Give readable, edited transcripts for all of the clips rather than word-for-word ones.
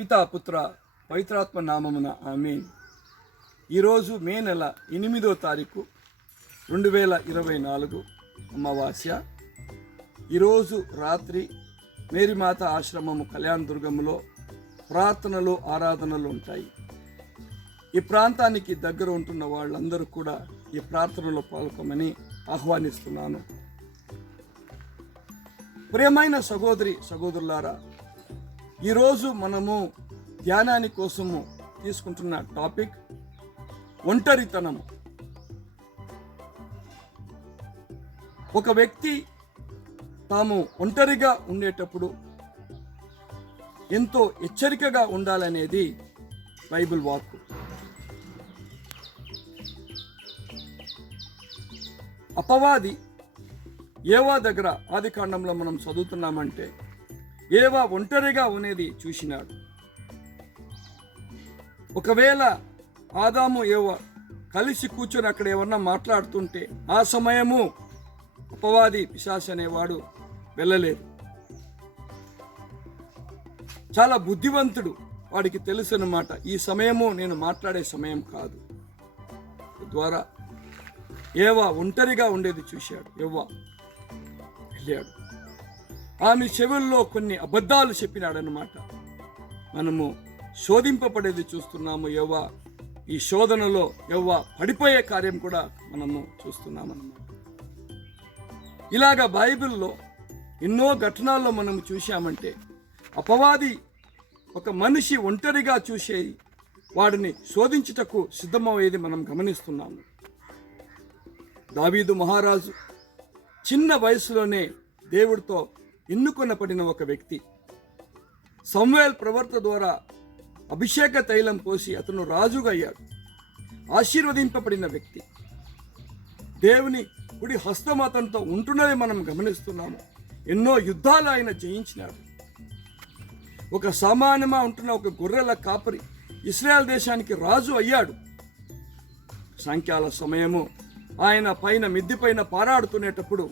పితా పుత్ర పవిత్రాత్మ నామమున ఆమేన్. ఈరోజు మే నెల 8వ తారీఖు 2024 అమావాస్య. ఈరోజు రాత్రి మేరీమాత ఆశ్రమము కళ్యాణదుర్గంలో ప్రార్థనలు ఆరాధనలు ఉంటాయి. ఈ ప్రాంతానికి దగ్గర ఉంటున్న వాళ్ళందరూ కూడా ఈ ప్రార్థనలో పాల్గొమని ఆహ్వానిస్తున్నాను. ప్రియమైన సహోదరి సహోదరులారా, ఈరోజు మనము ధ్యానాని కోసము తీసుకుంటున్న టాపిక్ ఒంటరితనము. ఒక వ్యక్తి తాము ఒంటరిగా ఉండేటప్పుడు ఎంతో హెచ్చరికగా ఉండాలనేది బైబిల్ వాక్కు. అపవాది ఏవా దగ్గర ఆదికాండంలో మనం చదువుతున్నామంటే ఏవా ఒంటరిగా ఉన్నది చూసినాడు. ఒకవేళ ఆదాము ఏవా కలిసి కూర్చొని అక్కడ ఏమన్నా మాట్లాడుతుంటే ఆ సమయము అపవాది పిశాచు అనేవాడు వెళ్ళలేదు. చాలా బుద్ధివంతుడు, వాడికి తెలుసు అన్నమాట, ఈ సమయము నేను మాట్లాడే సమయం కాదు. ద్వారా ఏవా ఒంటరిగా ఉండేది చూశాడు. ఏవా వెళ్ళాడు, ఆమె చెవుల్లో కొన్ని అబద్ధాలు చెప్పినాడనమాట. మనము శోధింపబడేది చూస్తున్నాము. యవ్వ ఈ శోధనలో యవ్వ పడిపోయే కార్యం కూడా మనము చూస్తున్నామన్నమాట. ఇలాగా బైబిల్లో ఎన్నో ఘటనల్లో మనం చూశామంటే అపవాది ఒక మనిషి ఒంటరిగా చూసేది వాడిని శోధించుటకు సిద్ధమయ్యేది మనం గమనిస్తున్నాము. దావీదు మహారాజు చిన్న వయసులోనే దేవుడితో ఎన్నుకొనబడిన ఒక వ్యక్తి. సమూయేలు ప్రవర్త ద్వారా అభిషేక తైలం పోసి అతను రాజుగా అయ్యాడు. ఆశీర్వదింపబడిన వ్యక్తి. దేవుని కుడి హస్తం అతనితో ఉంటున్నది మనం గమనిస్తున్నాము. ఎన్నో యుద్ధాలు ఆయన జయించినాడు. ఒక సామాన్యమా ఉంటున్న ఒక గొర్రెల కాపరి ఇశ్రాయేల్ దేశానికి రాజు అయ్యాడు. సాయంకాల సమయము ఆయన పైన మిద్ది పైన పారాడుతునేటప్పుడు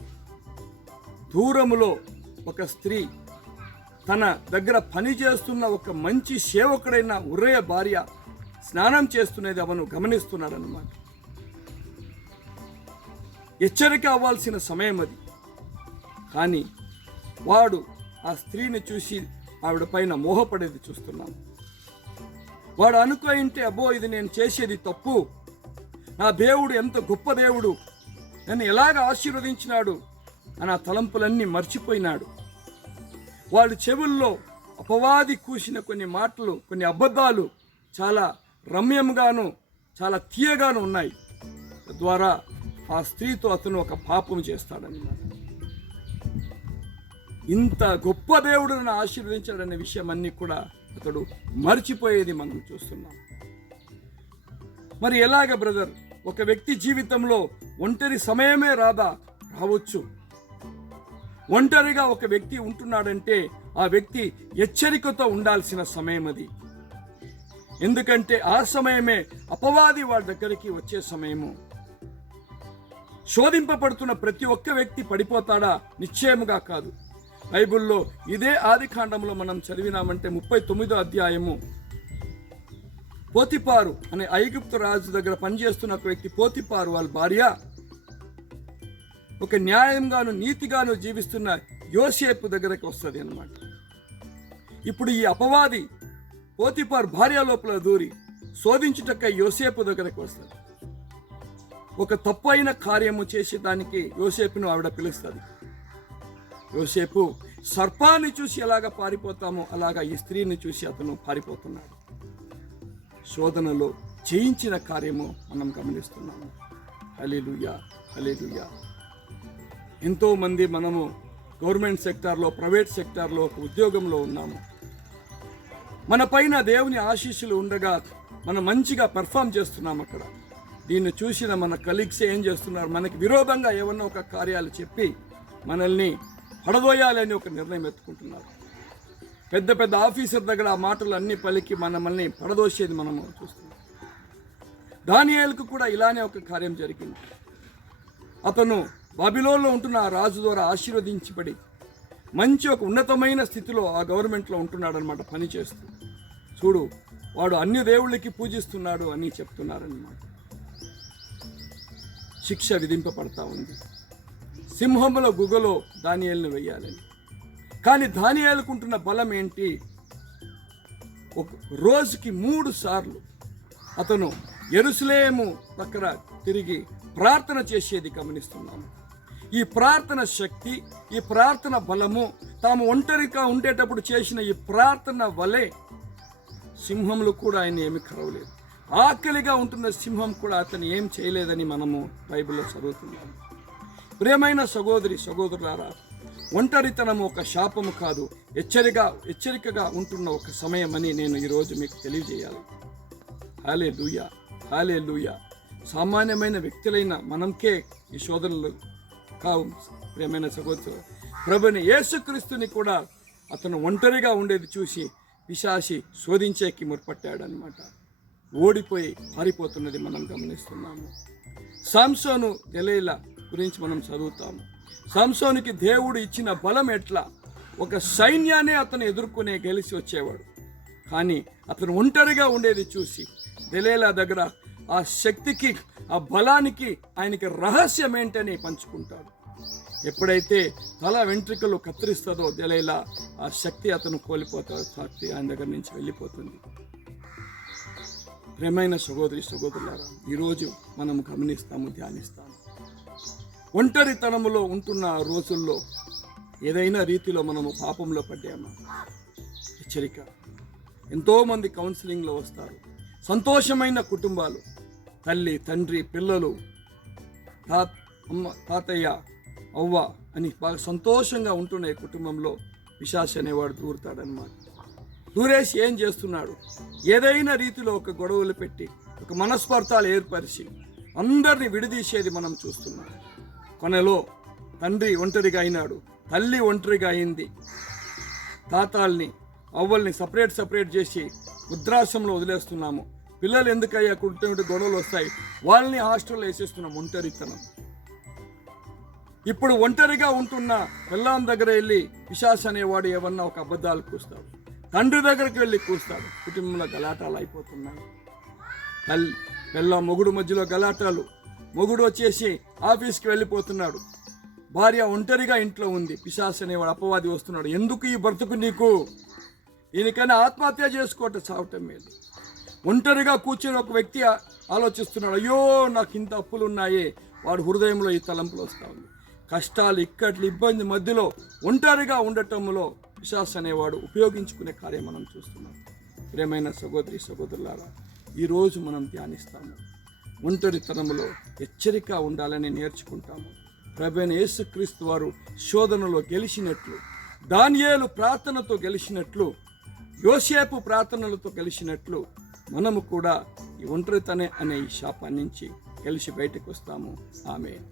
దూరములో ఒక స్త్రీ తన దగ్గర పని చేస్తున్న ఒక మంచి సేవకుడైన ఉర్రయ భార్య స్నానం చేస్తున్నది అవను గమనిస్తున్నాడన్నమాట. హెచ్చరిక అవ్వాల్సిన సమయం అది. కానీ వాడు ఆ స్త్రీని చూసి ఆవిడ పైన మోహపడేది చూస్తున్నాం. వాడు అనుకుంటే అబ్బో ఇది నేను చేసేది తప్పు, నా దేవుడు ఎంత గొప్ప దేవుడు, నన్ను ఎలాగ ఆశీర్వదించినాడు అని ఆ తలంపులన్నీ మర్చిపోయినాడు. వాళ్ళ చెవుల్లో అపవాది కూసిన కొన్ని మాటలు, కొన్ని అబద్ధాలు చాలా రమ్యంగాను చాలా తీయగాను ఉన్నాయి. తద్వారా ఆ స్త్రీతో అతను ఒక పాపం చేస్తాడన్నమాట. ఇంత గొప్ప దేవుడు నన్ను ఆశీర్వదించాడనే విషయం అన్నీ కూడా అతడు మర్చిపోయేది మనం చూస్తున్నాం. మరి ఎలాగ బ్రదర్, ఒక వ్యక్తి జీవితంలో ఒంటరి సమయమే రావచ్చు. ఒంటరిగా ఒక వ్యక్తి ఉంటున్నాడంటే ఆ వ్యక్తి హెచ్చరికతో ఉండాల్సిన సమయం అది. ఎందుకంటే ఆ సమయమే అపవాది వాడి దగ్గరికి వచ్చే సమయము. శోధింపబడుతున్న ప్రతి ఒక్క వ్యక్తి పడిపోతాడా? నిశ్చయముగా కాదు. బైబిల్లో ఇదే ఆదికాండంలో మనం చదివినామంటే 39వ అధ్యాయము పోతిపారు అనే ఐగుప్తు రాజు దగ్గర పనిచేస్తున్న ఒక వ్యక్తి పోతిపారు వాళ్ళ భార్య ఒక న్యాయంగాను నీతిగాను జీవిస్తున్న యోసేపు దగ్గరకు వస్తుంది అన్నమాట. ఇప్పుడు ఈ అపవాది పోతిపారు భార్య లోపల దూరి శోధించుటక్క యోసేపు దగ్గరకు వస్తుంది. ఒక తప్పైన కార్యము చేసేదానికి యోసేపును ఆవిడ పిలుస్తుంది. యోసేపు సర్పాన్ని చూసి ఎలాగ పారిపోతామో అలాగా ఈ స్త్రీని చూసి అతను పారిపోతున్నాడు. శోధనలో చేయించిన కార్యము మనం గమనిస్తున్నాము. హల్లెలూయా, హల్లెలూయా. ఎంతోమంది మనము గవర్నమెంట్ సెక్టార్లో, ప్రైవేట్ సెక్టార్లో ఒక ఉద్యోగంలో ఉన్నాము. మన పైన దేవుని ఆశీస్సులు ఉండగా మనం మంచిగా పెర్ఫామ్ చేస్తున్నాం అక్కడ. దీన్ని చూసిన మన కలీగ్స్ ఏం చేస్తున్నారు, మనకి విరోధంగా ఏమన్నా ఒక కార్యాలు చెప్పి మనల్ని పడదోయాలని ఒక నిర్ణయం ఎత్తుకుంటున్నారు. పెద్ద పెద్ద ఆఫీసర్ దగ్గర ఆ మాటలు అన్నీ పలికి మనల్ని పడదోసేది మనము చూస్తున్నాం. దానియేలుకు కూడా ఇలానే ఒక కార్యం జరిగింది. అతను బాబిలోన్లో ఉంటున్న ఆ రాజు ద్వారా ఆశీర్వదించబడి మంచి ఒక ఉన్నతమైన స్థితిలో ఆ గవర్నమెంట్లో ఉంటున్నాడు అనమాట, పనిచేస్తూ. చూడు వాడు అన్ని దేవుళ్ళకి పూజిస్తున్నాడు అని చెప్తున్నారన్నమాట. శిక్ష విధింపబడతా ఉంది. సింహముల గుగలో దానియేలును వెయ్యాలని. కానీ దానియేలుకుంటున్న బలం ఏంటి? ఒక రోజుకి 3 సార్లు అతను యెరూషలేము పక్కన తిరిగి ప్రార్థన చేసేది గమనిస్తున్నాము. ఈ ప్రార్థన శక్తి, ఈ ప్రార్థన బలము తాము ఒంటరిగా ఉండేటప్పుడు చేసిన ఈ ప్రార్థన వలె సింహములు కూడా ఆయన ఏమి కరవలేదు. ఆకలిగా ఉంటున్న సింహం కూడా అతను ఏం చేయలేదని మనము బైబిల్లో చదువుతున్నాము. ప్రియమైన సహోదరి సహోదరులారా, ఒంటరితనం ఒక శాపము కాదు, హెచ్చరికగా ఉంటున్న ఒక సమయం అని నేను ఈరోజు మీకు తెలియజేయాలి. హల్లెలూయా, హల్లెలూయా. సామాన్యమైన వ్యక్తులైన మనంకే ఈ శోధనలు కావు. ప్రియమైన సహోదరు, ప్రభుని యేసుక్రీస్తుని కూడా అతను ఒంటరిగా ఉండేది చూసి పిశాచి శోధించేకి ముற்பట్టాడనమాట. ఓడిపోయి పారిపోతున్నది మనం గమనిస్తున్నాము. సంసోను దెలీలా గురించి మనం చదువుతాము. సంసోనుకి దేవుడు ఇచ్చిన బలం ఎట్లా? ఒక సైన్యాన్ని అతను ఎదుర్కొనే గెలిచి వచ్చేవాడు. కానీ అతను ఒంటరిగా ఉండేది చూసి దెలీలా దగ్గర ఆ శక్తికి, ఆ బలానికి ఆయనకి రహస్యం ఏంటని పంచుకుంటాడు. ఎప్పుడైతే తల వెంట్రుకలు కత్తిరిస్తుందో దెలీలా, ఆ శక్తి అతను కోల్పోతాడు. శక్తి ఆయన దగ్గర నుంచి వెళ్ళిపోతుంది. ప్రియమైన సహోదరి సహోదరులారా, ఈరోజు మనం గమనిస్తాము, ధ్యానిస్తాము. ఒంటరితనములో ఉంటున్న రోజుల్లో ఏదైనా రీతిలో మనము పాపంలో పడ్డామా? హెచ్చరిక. ఎంతోమంది కౌన్సిలింగ్లో వస్తారు. సంతోషమైన కుటుంబాలు, తల్లి, తండ్రి, పిల్లలు, తాతయ్య, అవ్వ అని బాగా సంతోషంగా ఉంటున్న కుటుంబంలో పిశాచి అనేవాడు దూరుతాడనమాట. దూరేసి ఏం చేస్తున్నాడు? ఏదైనా రీతిలో ఒక గొడవలు పెట్టి, ఒక మనస్పర్ధాలు ఏర్పరిచి అందరినీ విడదీసేది మనం చూస్తున్నాం. కొనలో తండ్రి ఒంటరిగా అయినాడు, తల్లి ఒంటరిగా అయింది. తాతాల్ని, అవ్వల్ని సపరేట్ చేసి వృద్ధాశ్రమంలో వదిలేస్తున్నాము. పిల్లలు ఎందుకయ్యా కుటుంబ గొడవలు వస్తాయి, వాళ్ళని హాస్టల్లో వేసేస్తున్నాం. ఒంటరితనం. ఇప్పుడు ఒంటరిగా ఉంటున్న పిల్లం దగ్గర వెళ్ళి పిశాచి అనేవాడు ఏమన్నా ఒక అబద్ధాలు కూస్తాడు. తండ్రి దగ్గరికి వెళ్ళి కూస్తాడు. కుటుంబంలో గలాటాలు అయిపోతున్నాయి. పిల్ల మొగుడు మధ్యలో గలాటాలు. మొగుడు వచ్చేసి ఆఫీస్కి వెళ్ళిపోతున్నాడు. భార్య ఒంటరిగా ఇంట్లో ఉంది. పిశాచి అనేవాడు, అపవాది వస్తున్నాడు. ఎందుకు ఈ బ్రతుకు నీకు? దీనికైనా ఆత్మహత్య చేసుకోవటం, చావటం మేలు. ఒంటరిగా కూర్చొని ఒక వ్యక్తి ఆలోచిస్తున్నాడు, అయ్యో నాకు ఇంత అప్పులు ఉన్నాయి. వాడు హృదయంలో ఈ తలంపులు వస్తూ ఉంది. కష్టాలు, ఇక్కట్లు, ఇబ్బంది మధ్యలో ఒంటరిగా ఉండటంలో పిశాచి అనేవాడు ఉపయోగించుకునే కార్యం మనం చూస్తున్నాం. ప్రియమైన సహోదరి సహోదరులారా, ఈరోజు మనం ధ్యానిస్తాము. ఒంటరితనంలో హెచ్చరిక ఉండాలని నేర్చుకుంటాము. ప్రభువైన యేసుక్రీస్తు వారు శోధనలో గెలిచినట్లు, దానియేలు ప్రార్థనతో గెలిచినట్లు, యోసేపు ప్రార్థనలతో గెలిచినట్లు మనము కూడా ఈ ఒంటరితనే అనే ఈ శాపం నుంచి గెలిచి బయటకు వస్తాము. ఆమేన్.